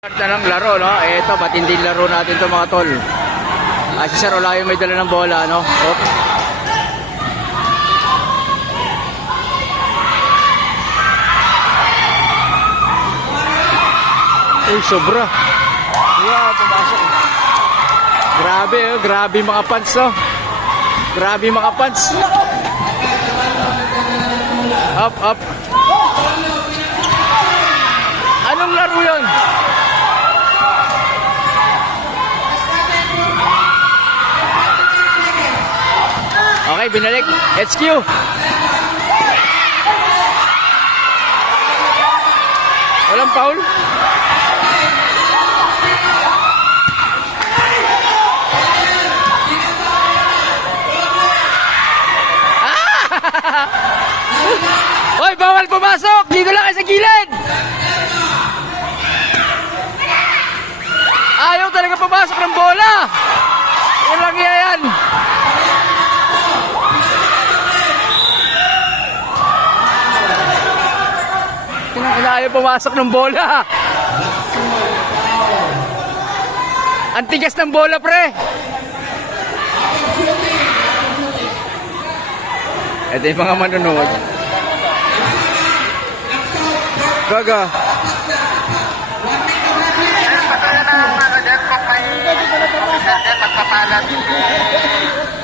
Start na ng laro, no? Ito, matinding laro natin to mga tol. Si Sir Olayo may dala ng bola, no? Op. Uy, sobra. Wow, pumasok. Grabe, oh. Grabe mga pants, no? Grabe mga pants. Up, up. Anong laro yun? Okay, binalik. HQ. Walang foul. Hoy, bawal pumasok. Dito lang kayo sa gilid. Ayaw talaga pumasok ng bola. Walang yan. Ayaw pumasok ng bola. Ang tigas ng bola, pre. Ito yung mga manonood. Gaga. Magpapalat si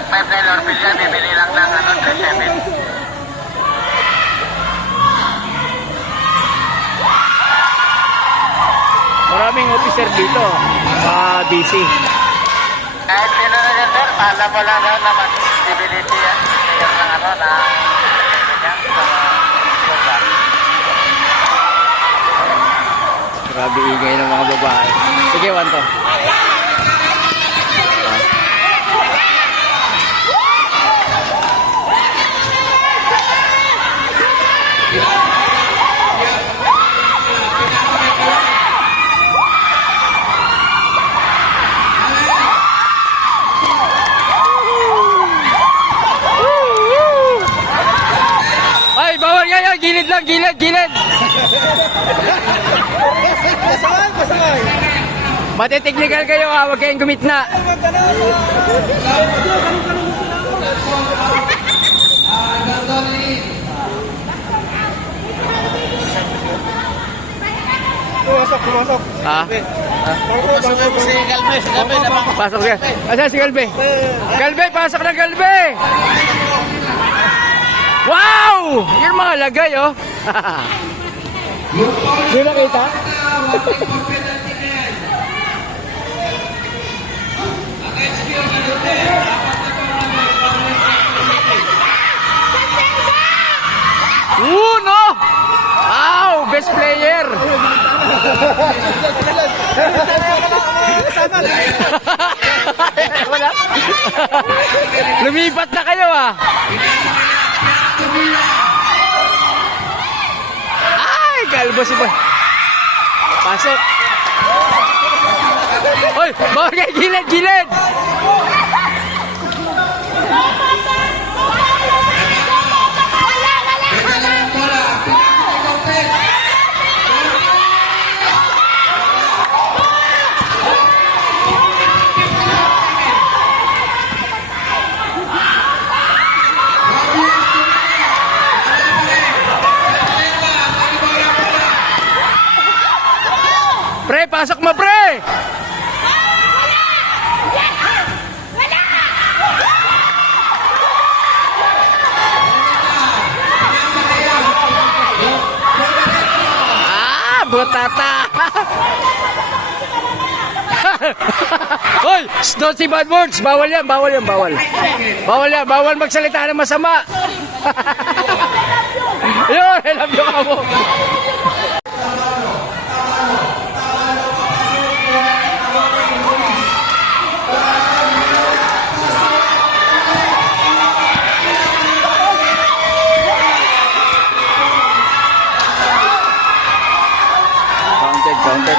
Pedro Villa, bibili lang ng 3-7. Maraming officer dito. Busy. Kahit sino na yan, sir, paalam mo lang daw na mag-visibility yan. Yung ng na Grabe ingay ng mga babae. Sige, Wanto. Ay, bawal yan. Gilid lang, gilid. Pasaway. Matiteknikal kayo ha, huwag kayong gumitna. Pumasok. Ha? Pumasok si Galvez. Pasok siya. Asan si Galbe? Galbe, pasok na Galbe! Wow! Yung mga lagay, oh. Di nakita? No! Wow! Best player! Wala. Lumipat na kayo, ah. Ay, kalbo si Boy. Pasok. Hoy, bagay, gilid. Pre, pasok mo, pre! Butata! Hoy! Don't say bad words! Bawal yan! Bawal magsalita ng masama! Yun! I love you, kamo! Counted.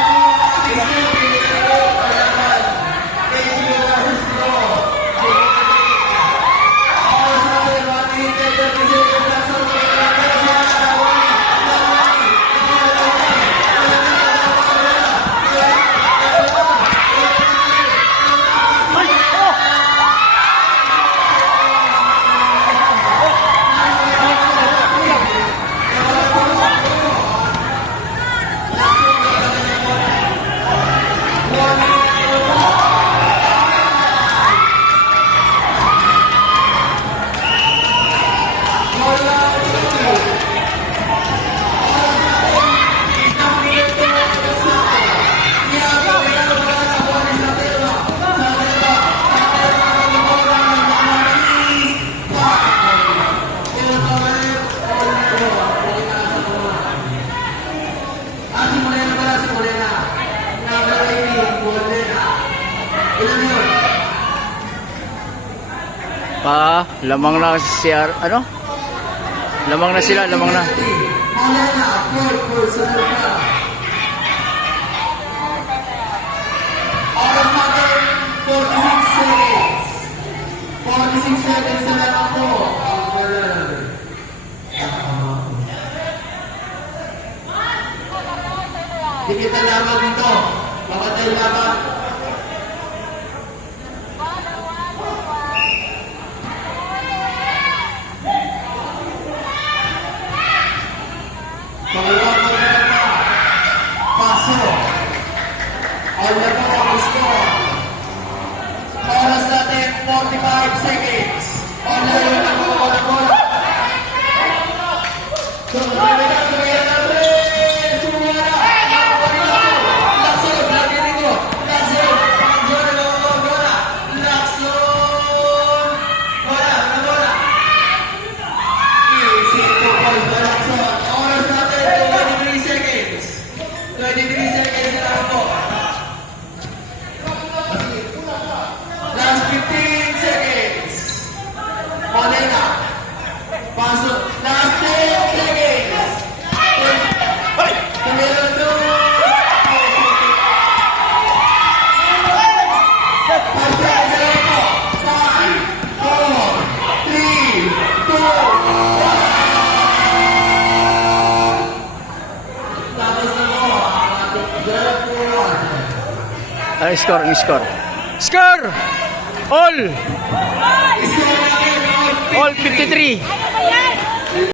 Lamang na si ano? Lamang na sila, lamang na. Oras natin, 46 seconds. 46 seconds na lang po. Hindi kita laban dito. Papatay laban. Paso. All na po ang score. Oras natin, 45 seconds. All na yun ang bola. So, tumira na rin. Sumira. Lakson, lagi dito. Lakson. Bola. Lakson. Bola. Easy to points by Lakson. Oras natin, 23 seconds. 23 seconds na lang po. Last 15 seconds. Monena. Pasok. Last 10 seconds. Tumira na ito. 5 seconds na lang po. 5, 4, 3, 2, 1. Tapos na po ang ating third quarter. Ang score. Score! All! Score natin, All 53.